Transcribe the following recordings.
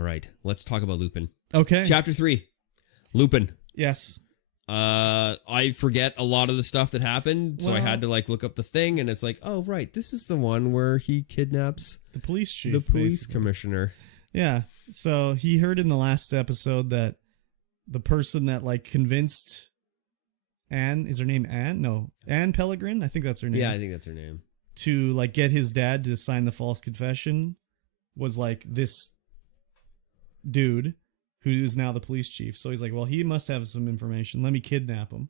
All right, let's talk about Lupin. Okay. Chapter 3, Lupin. Yes. I forget a lot of the stuff that happened, so I had to look up the thing, and it's like, oh right, this is the one where he kidnaps the police chief, the police commissioner. Yeah. So he heard in the last episode that the person that convinced Anne, is her name Anne? No, Anne Pellegrin. I think that's her name. Yeah, I think that's her name. To get his dad to sign the false confession was this dude who is now the police chief. So he's like, well, he must have some information. Let me kidnap him.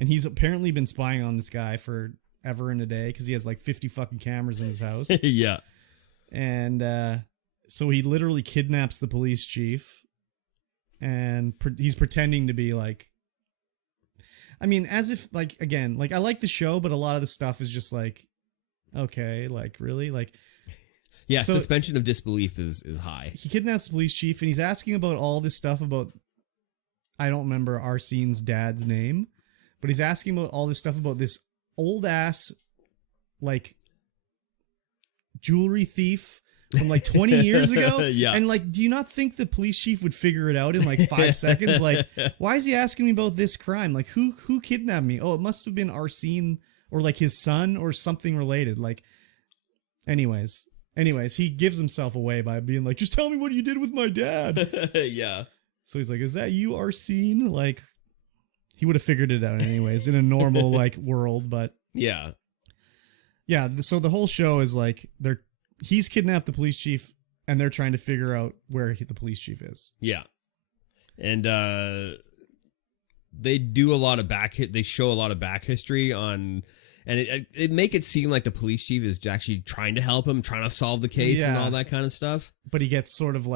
And he's apparently been spying on this guy for ever and a day because he has 50 fucking cameras in his house. Yeah. And so he literally kidnaps the police chief, and he's pretending to be as if again, I like the show, but a lot of the stuff is just okay, really? Yeah, so suspension of disbelief is high. He kidnaps the police chief, and he's asking about all this stuff about, I don't remember Arsene's dad's name, but he's asking about all this stuff about this old ass, jewelry thief from 20 years ago. Yeah. And do you not think the police chief would figure it out in 5 seconds? Why is he asking me about this crime? Who kidnapped me? Oh, it must have been Arsene or his son or something related. Anyways, he gives himself away by being just tell me what you did with my dad. Yeah. So he's like, is that you, Arsene? He would have figured it out anyways in a normal world, but yeah. Yeah, so the whole show is he's kidnapped the police chief, and they're trying to figure out where the police chief is. Yeah. And they do a lot of they show a lot of back history on, and it make it seem like the police chief is actually trying to help him, trying to solve the case and all that kind of stuff. But he gets sort of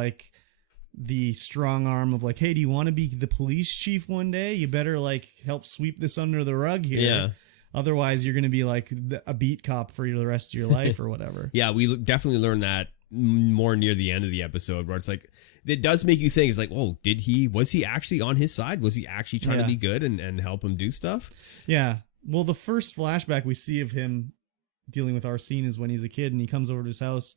the strong arm of hey, do you want to be the police chief one day? You better help sweep this under the rug here. Yeah. Otherwise, you're going to be a beat cop for the rest of your life or whatever. Yeah, we definitely learned that more near the end of the episode, where it's it does make you think, it's oh, was he actually on his side? Was he actually trying to be good and help him do stuff? Yeah. Well, the first flashback we see of him dealing with Arsene is when he's a kid, and he comes over to his house,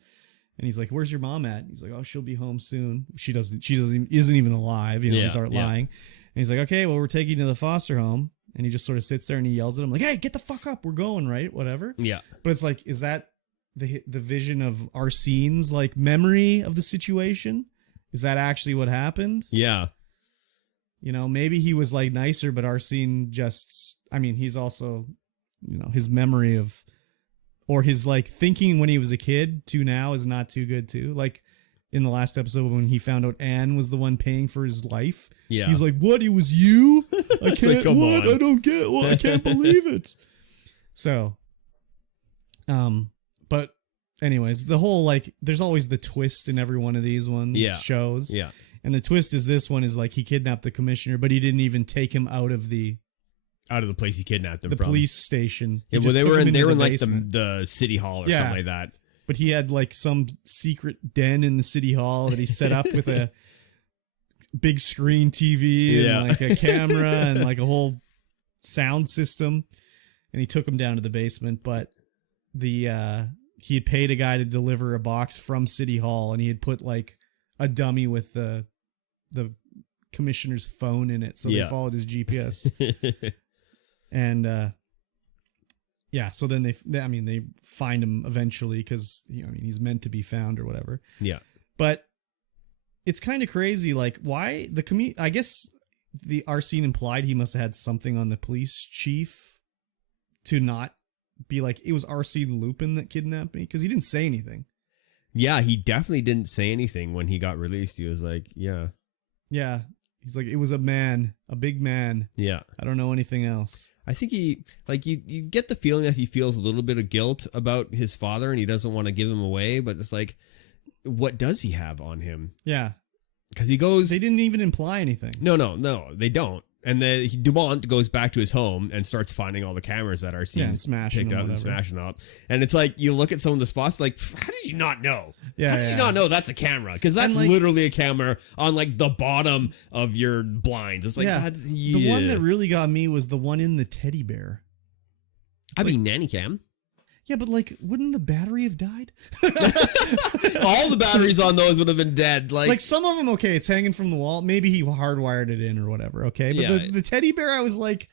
and he's like, where's your mom at? And he's like, oh, she'll be home soon. She isn't even alive. They start lying. And he's like, okay, well, we're taking you to the foster home. And he just sort of sits there and he yells at him hey, get the fuck up. We're going, right? Whatever. Yeah. But it's is that the vision of Arsene's memory of the situation? Is that actually what happened? Yeah. Maybe he was nicer, but Arsene just, he's also, his memory of, or his thinking when he was a kid to now is not too good too. In the last episode when he found out Anne was the one paying for his life. Yeah. He's like, what? It was you? I can't, come what? On. I don't get what? I can't believe it. So, but anyways, the whole, there's always the twist in every one of these shows. Yeah. And the twist is this one is he kidnapped the commissioner, but he didn't even take him out of the place he kidnapped him from. The police station. Yeah, well, they were in the city hall or something like that. But he had some secret den in the city hall that he set up with a big screen TV and a camera and a whole sound system. And he took him down to the basement. But he had paid a guy to deliver a box from City Hall, and he had put a dummy with the commissioner's phone in it. So they followed his GPS. And yeah, so then they find him eventually because he's meant to be found or whatever. Yeah, but it's kind of crazy. Why I guess the Arsene implied he must have had something on the police chief to not be it was Arsene Lupin that kidnapped me, because he didn't say anything. Yeah, he definitely didn't say anything when he got released. He was yeah. He's like, it was a man, a big man. Yeah. I don't know anything else. I think he, you get the feeling that he feels a little bit of guilt about his father and he doesn't want to give him away, but it's what does he have on him? Yeah. Because he goes... They didn't even imply anything. No, they don't. And then Dumont goes back to his home and starts finding all the cameras that are seen picked up and smashing up. And it's you look at some of the spots, how did you not know? Yeah, how did you not know that's a camera? Because that's literally a camera on the bottom of your blinds. It's the one that really got me was the one in the teddy bear. Nanny cam. Yeah, but like, wouldn't the battery have died? All the batteries on those would have been dead. Like some of them, okay, it's hanging from the wall. Maybe he hardwired it in or whatever, okay? But the teddy bear, I was like,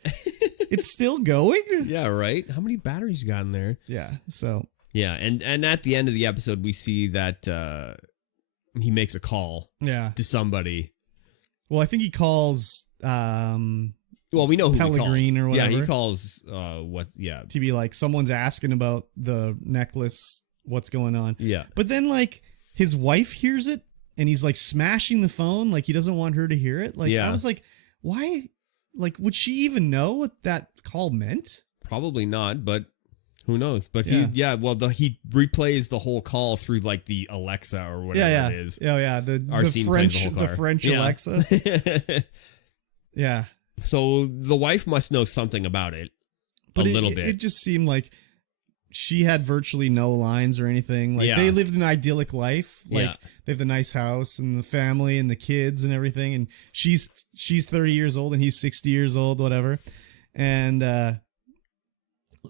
it's still going? Yeah, right? How many batteries you got in there? Yeah, so. Yeah, and at the end of the episode, we see that he makes a call to somebody. Well, I think he calls... well, we know who Pellegrin he calls. or whatever. Yeah, he calls to be like, someone's asking about the necklace, what's going on. Yeah. But then like his wife hears it and he's like smashing the phone like he doesn't want her to hear it. Like I was like, why? Like, would she even know what that call meant? Probably not, but who knows? But he replays the whole call through like the Alexa or whatever it is. Oh yeah, the French Alexa. Yeah. So the wife must know something about it, but a little bit. It just seemed like she had virtually no lines or anything. Like they lived an idyllic life. Like they have the nice house and the family and the kids and everything. And she's 30 years old and he's 60 years old, whatever. And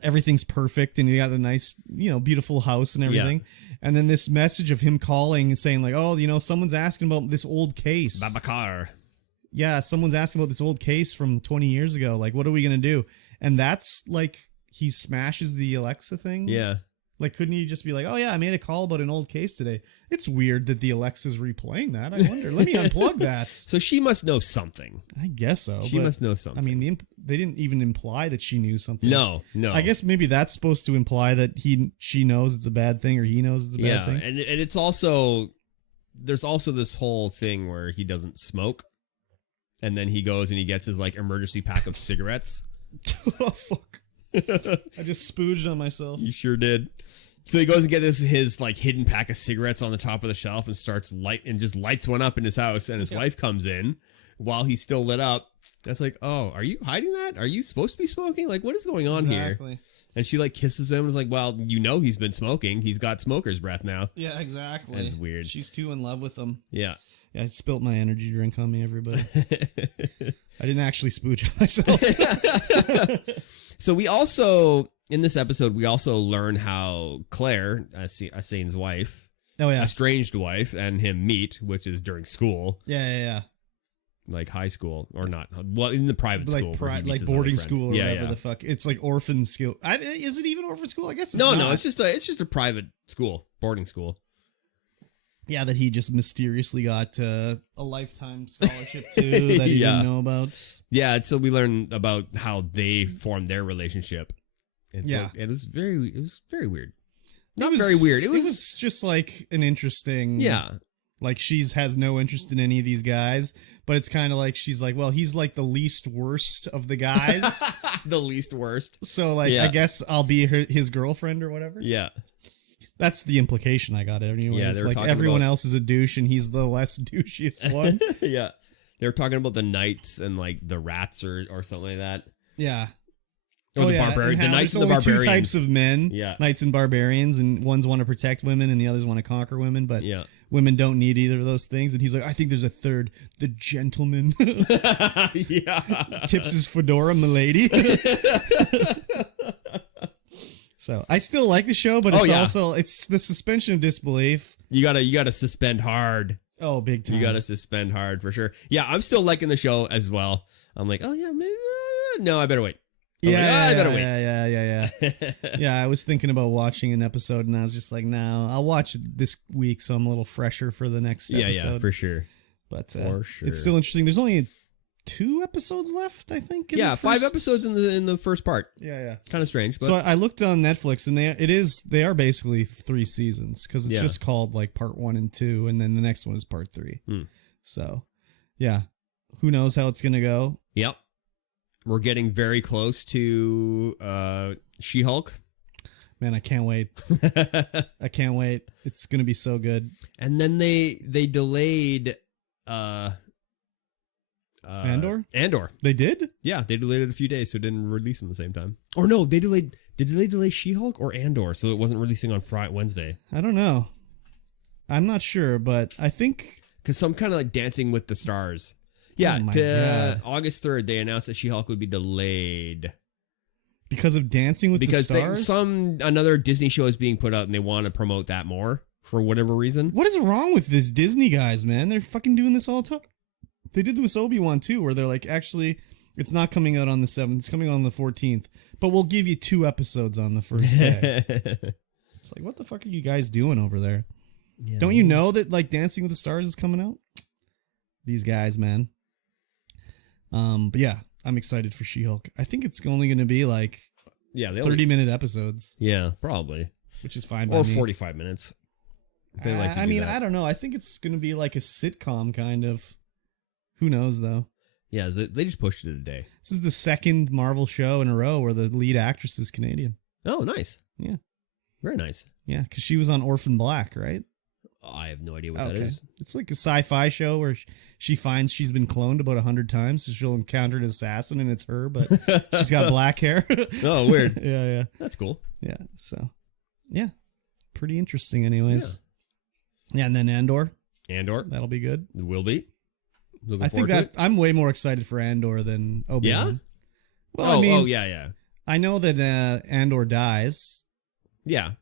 everything's perfect. And you got the nice, beautiful house and everything. Yeah. And then this message of him calling and saying like, oh, someone's asking about this old case. Babacar. Yeah, someone's asking about this old case from 20 years ago. Like, what are we going to do? And that's like, he smashes the Alexa thing. Yeah. Like, couldn't he just be like, oh, yeah, I made a call about an old case today. It's weird that the Alexa's replaying that. I wonder. Let me unplug that. So she must know something. I guess so. She must know something. I mean, they didn't even imply that she knew something. No. I guess maybe that's supposed to imply that she knows it's a bad thing or he knows it's a bad thing. And it's also, there's also this whole thing where he doesn't smoke. And then he goes and he gets his like emergency pack of cigarettes. Oh, fuck. I just spooged on myself. You sure did. So he goes and gets his like hidden pack of cigarettes on the top of the shelf and just lights one up in his house. And his wife comes in while he's still lit up. That's like, oh, are you hiding that? Are you supposed to be smoking? Like, what is going on here? And she like kisses him and is like, well, he's been smoking. He's got smoker's breath now. Yeah, exactly. That's weird. She's too in love with him. Yeah. Yeah, I spilt my energy drink on me, everybody. I didn't actually spooch on myself. So we also, in this episode, we also learn how Claire, Asane's wife, estranged wife, and him meet, which is during school. Yeah. Like high school, or not. Well, in the private school. Like boarding school or whatever the fuck. It's like orphan school. Is it even orphan school? I guess it's not. No, it's just a private school, boarding school. Yeah, that he just mysteriously got a lifetime scholarship to that he didn't know about. Yeah, so we learn about how they formed their relationship. It was very weird. Not very weird. It was just like an interesting. Yeah. Like has no interest in any of these guys, but it's kind of like she's like, well, he's like the least worst of the guys. The least worst. So like, I guess I'll be his girlfriend or whatever. Yeah. That's the implication I got anyway. Yeah, it's like everyone else is a douche and he's the less douchiest one. Yeah. They were talking about the knights and like the rats or something like that. Yeah. Or the knights and the barbarians. Two types of men, yeah. Knights and barbarians, and ones want to protect women and the others want to conquer women, but women don't need either of those things. And he's like, I think there's a third, the gentleman. Yeah. Tips his fedora, milady. So I still like the show, but it's the suspension of disbelief. You gotta suspend hard. Oh, big time. You gotta suspend hard for sure. Yeah, I'm still liking the show as well. I'm like, oh yeah, maybe no, I better wait. I better wait. Yeah. Yeah, I was thinking about watching an episode, and I was just like, no, I'll watch it this week, so I'm a little fresher for the next episode. Yeah, for sure. But it's still interesting. There's only 2 episodes left, I think. 5 episodes in the first part. Yeah. Kind of strange. But... So I looked on Netflix, and they are basically 3 seasons because it's just called like part 1 and 2, and then the next one is part 3. So, yeah, who knows how it's gonna go? Yep, we're getting very close to She-Hulk. Man, I can't wait. I can't wait. It's gonna be so good. And then they delayed. Andor? They did? Yeah, they delayed it a few days, so it didn't release in the same time. Or no, they delayed. Did they delay She-Hulk or Andor, so it wasn't releasing on Wednesday? I don't know. I'm not sure, but I think because some kind of like Dancing with the Stars. Yeah, God. August 3rd, they announced that She-Hulk would be delayed Because of Dancing with the Stars? Another Disney show is being put out and they want to promote that more for whatever reason. What is wrong with this Disney guys, man? They're fucking doing this all the time. They did this with Obi-Wan too, where they're like, actually, it's not coming out on the 7th, it's coming out on the 14th, but we'll give you 2 episodes on the first day. It's like, what the fuck are you guys doing over there? Yeah. Don't you know that like Dancing with the Stars is coming out? These guys, man. But yeah, I'm excited for She-Hulk. I think it's only going to be like 30-minute episodes. Yeah, probably. Which is fine. Or 45 minutes. I don't know. I think it's going to be like a sitcom kind of. Who knows, though? Yeah, they just pushed it a day. This is the 2nd Marvel show in a row where the lead actress is Canadian. Oh, nice. Yeah. Very nice. Yeah, because she was on Orphan Black, right? I have no idea what that is. It's like a sci-fi show where she finds she's been cloned about 100 times, so she'll encounter an assassin and it's her, but she's got black hair. Oh, weird. Yeah. That's cool. Yeah, so, yeah. Pretty interesting anyways. Yeah, and then Andor. That'll be good. It will be. I think that I'm way more excited for Andor than Obi-Wan. Yeah? Well, yeah. I know that Andor dies. Yeah.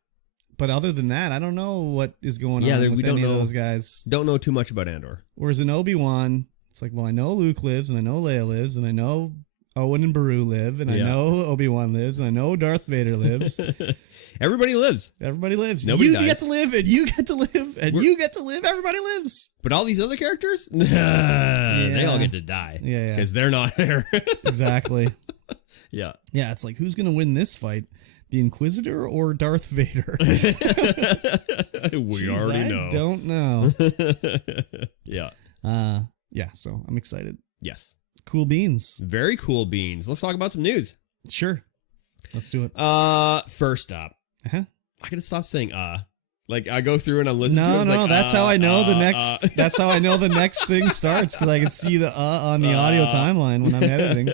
But other than that, I don't know what is going on with any of those guys. Don't know too much about Andor. Whereas in Obi-Wan, it's like, well, I know Luke lives, and I know Leia lives, and I know Owen and Beru live, and I know Obi-Wan lives, and I know Darth Vader lives. Everybody lives. Everybody lives. Nobody dies. Get to live, and you get to live, and you get to live. Everybody lives. But all these other characters, they all get to die. Yeah. Because they're not here. Exactly. Yeah. Yeah, it's like, who's going to win this fight? The Inquisitor or Darth Vader? We already know. I don't know. Yeah. Yeah, so I'm excited. Yes. Cool beans. Very cool beans. Let's talk about some news. Sure. Let's do it. First up. I gotta stop saying like I go through and I'm listening to it. No, that's how I know the next that's how I know the next thing starts, because I can see the on the audio timeline when I'm editing.